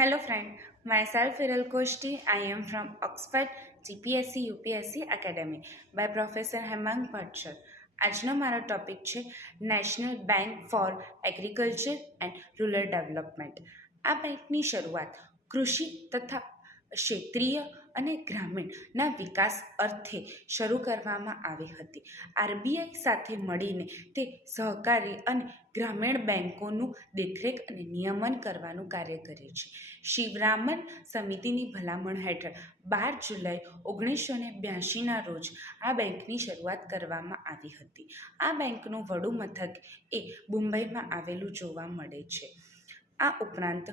Hello friend, myself Viral Koshti. I am from Oxford GPSC UPSC Academy by Professor Hemang Bhattchar. આજનો મારો topic છે national bank four agriculture and rural development. આ બેંકની શરૂઆત કૃષિ તથા ક્ષેત્રીય અને ગ્રામીણના વિકાસ અર્થે શરૂ કરવામાં આવી હતી. આરબીઆઈ સાથે મળીને તે સહકારી અને ગ્રામીણ બેન્કોનું દેખરેખ અને નિયમન કરવાનું કાર્ય કરે છે. શિવરામન સમિતિની ભલામણ હેઠળ 12 જુલાઈ 1982ના રોજ આ બેંકની શરૂઆત કરવામાં આવી હતી. આ બેંકનું વડું મથક એ મુંબઈમાં આવેલું જોવા મળે છે. આ ઉપરાંત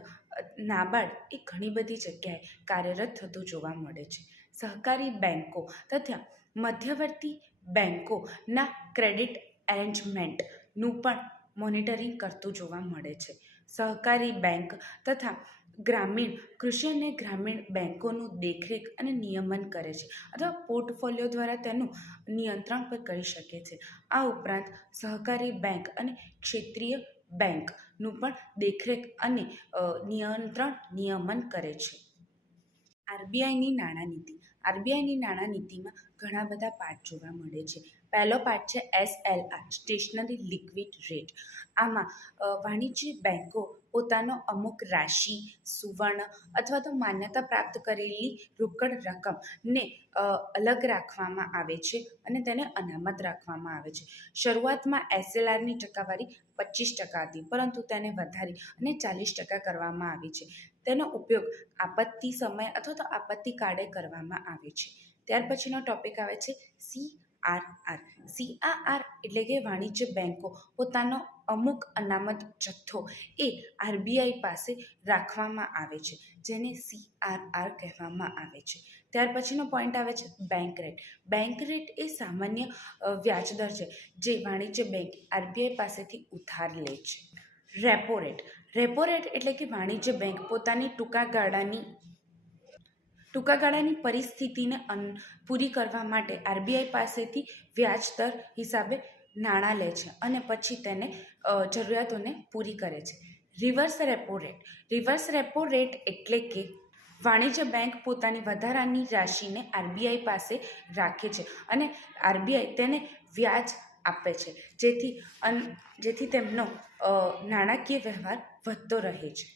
નાબાર્ડ એ ઘણી બધી જગ્યાએ કાર્યરત થતું જોવા મળે છે. સહકારી બેન્કો તથા મધ્યવર્તી બેન્કોના ક્રેડિટ એરેન્જમેન્ટનું પણ મોનિટરિંગ કરતું જોવા મળે છે. સહકારી બેંક તથા ગ્રામીણ કૃષિ અને ગ્રામીણ બેન્કોનું દેખરેખ અને નિયમન કરે છે અથવા પોર્ટફોલિયો દ્વારા તેનું નિયંત્રણ પણ કરી શકે છે. આ ઉપરાંત સહકારી બેંક અને ક્ષેત્રીય બેંકનું પણ દેખરેખ અને નિયમન કરે છે. આરબીઆઈની નાણાં નીતિ. આરબીઆઈની નાણાં નીતિમાં ઘણા બધા પાર્ટ જોવા મળે છે. પહેલો પાર્ટ છે SLR સ્ટેશનરી લિક્વિડ રેટ. આમાં વાણિજ્ય બેન્કો પોતાનો અમુક રાશિ, સુવર્ણ અથવા તો માન્યતા પ્રાપ્ત કરેલી રોકડ રકમને અલગ રાખવામાં આવે છે અને તેને અનામત રાખવામાં આવે છે. શરૂઆતમાં SLRની ટકાવારી 25% હતી, પરંતુ તેને વધારી અને 40% કરવામાં આવી છે. તેનો ઉપયોગ આપત્તિ સમય અથવા તો આપત્તિ કાળે કરવામાં આવે છે. ત્યાર પછીનો ટોપિક આવે છે CRR. CRR એટલે કે વાણિજ્ય બેન્કો પોતાનો અમુક અનામત જથ્થો એ આરબીઆઈ પાસે રાખવામાં આવે છે, જેને CRR કહેવામાં આવે છે. ત્યાર પછીનો પોઈન્ટ આવે છે બેંક રેટ. બેંક રેટ એ સામાન્ય વ્યાજદર છે જે વાણિજ્ય બેંક આરબીઆઈ પાસેથી ઉધાર લે છે. Repo rate. રેપો રેટ એટલે કે વાણિજ્ય બેંક પોતાની ટૂંકા ગાળાની પરિસ્થિતિને પૂરી કરવા માટે આરબીઆઈ પાસેથી વ્યાજ દર હિસાબે નાણાં લે છે અને પછી તેને જરૂરિયાતોને પૂરી કરે છે. Reverse repo rate. Reverse repo rate એટલે કે વાણિજ્ય બેંક પોતાની વધારાની રાશિને આરબીઆઈ પાસે રાખે છે અને આરબીઆઈ તેને વ્યાજ આપે છે, જેથી તેમનો નાણાકીય વ્યવહાર વધતો રહે છે.